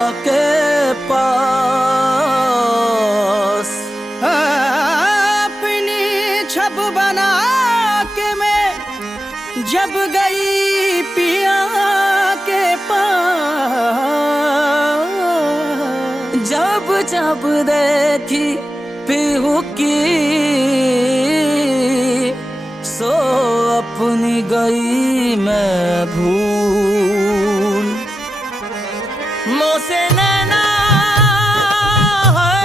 के पास अपनी छब बना के मैं जब गई पिया के पास, जब जब देखी पीहू की सो अपनी गई मैं भूल। मोसे नैना है,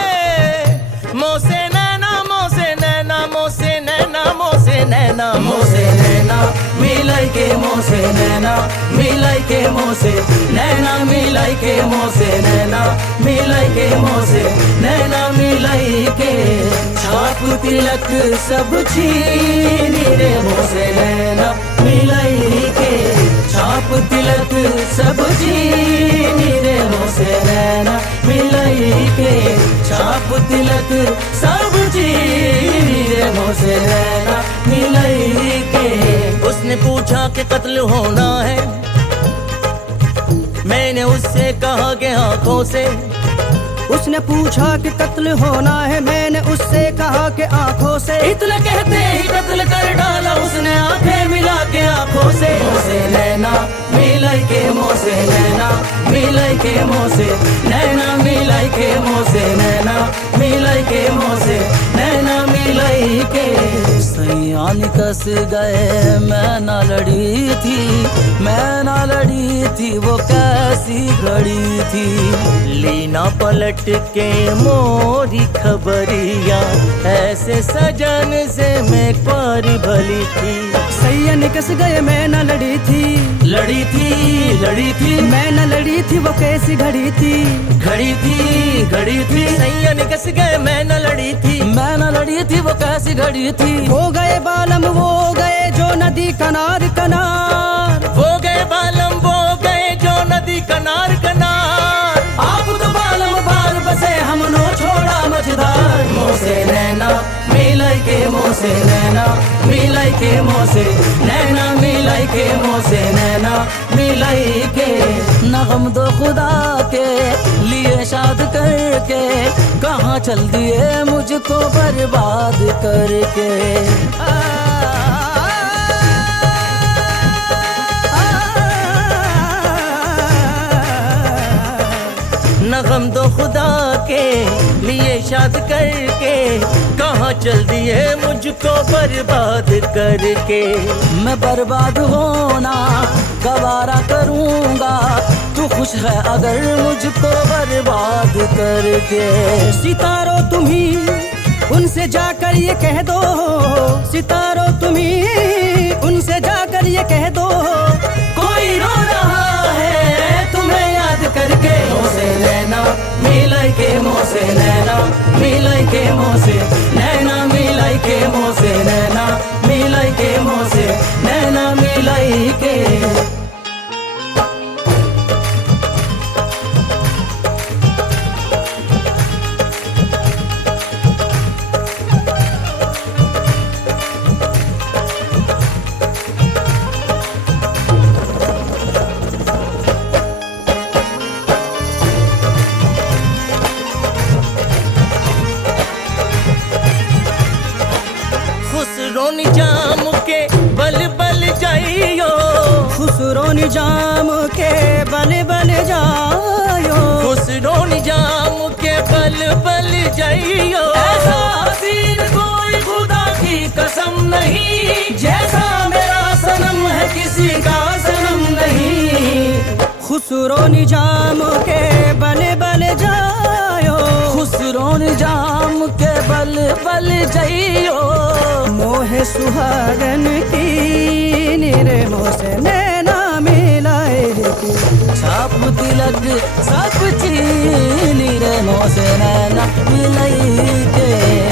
मोसे नैना, मोसे नैना, मोसे नैना, मोसे नैना, मोसे नैना मिलाई के मोसे नैना मिलाई के मोसे नैना मिलाई के मोसे नैना मिलाई के मोसे नैना मिलाई के छाप तिलक सब छीनी रे मोसे नैना मिलाई के छाप तिलक सब छीनी रे मोसे नैना मिलाई के छाप तिलक सब छीनी रे मोसे नैना मिलाई के। उसने पूछा कि कत्ल होना है, मैंने उससे कहा कि आंखों से। उसने पूछा कि कत्ल होना है, मैंने उससे कहा कि आंखों से। इतना कहते ही कत्ल कर डाला उसने आंखें मिला के आंखों से। मोसे नैना मिलाई के मोसे नैना मिलाई के मोसे नैना मिलाई के मोसे नैना मिलाई के मोसे नैना मिलाई के। सैयान कस गए मैं ना लड़ी थी, मैं ना लड़ी थी वो कैसी घड़ी थी। लीना पलट के मोरी खबरिया ऐसे सजन से मैं पारी भली थी। सैया निकस गए मैं न लड़ी थी, लड़ी थी लड़ी थी मैं न लड़ी थी वो कैसी घड़ी थी। घड़ी थी घड़ी थी सैया निकस गए मैं न लड़ी थी, मैं न लड़ी थी वो कैसी घड़ी थी। वो गए बालम वो गए जो नदी कनार कनार, वो गए बालम वो गए जो नदी कनार कनार। आप तो बालम बार बसे हमनो छोड़ा मझधार। मोसे नैना मिलाई के मोसे नैना मिलाई के मोसे नैना मिलाई के मोसे नैना मिलाई के। नगम दो खुदा के लिए शाद करके कहाँ चल दिए मुझको बर्बाद करके। नगम दो खुदा के लिए शाद करके कहाँ चल दिए मुझको बर्बाद करके। मैं बर्बाद होना गवारा करूँगा, तू खुश है अगर मुझको बर्बाद करके। सितारो तुम्ही उनसे जाकर ये कह दो, सितारो तुम्ही उनसे जाकर ये कह दो, कोई रो रहा है तुम्हें याद करके। मोसे नैना मिलाई के मोसे नैना मिलाई के मोसे नैना मिलाई के मोसे नैना मिलाई के मोसे नैना मिलाई के। खुसरो निजाम के बल बल जाइयो, खुसरो निजाम के बल बल जायो, खुसरो निजाम के बल बल जाइयो। ऐसा हसीन कोई खुदा की कसम नहीं, जैसा मेरा सनम है किसी का सनम नहीं। खुसरो निजाम के बल बल जायो, खुसरो निजाम के बल बल जाइयो। मोहे सुहागन की निरे मोसे नैना मिलाए की। छाप तिलक सब चीनी रे मोसे नैना मिलाई के।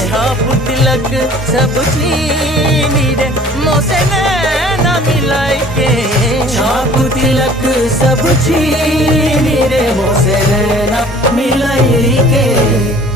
छाप तिलक सब चीनी रे मोसे नैना मिलाई के। छाप तिलक सब चीनी रे मोसे नैना मिलाई के।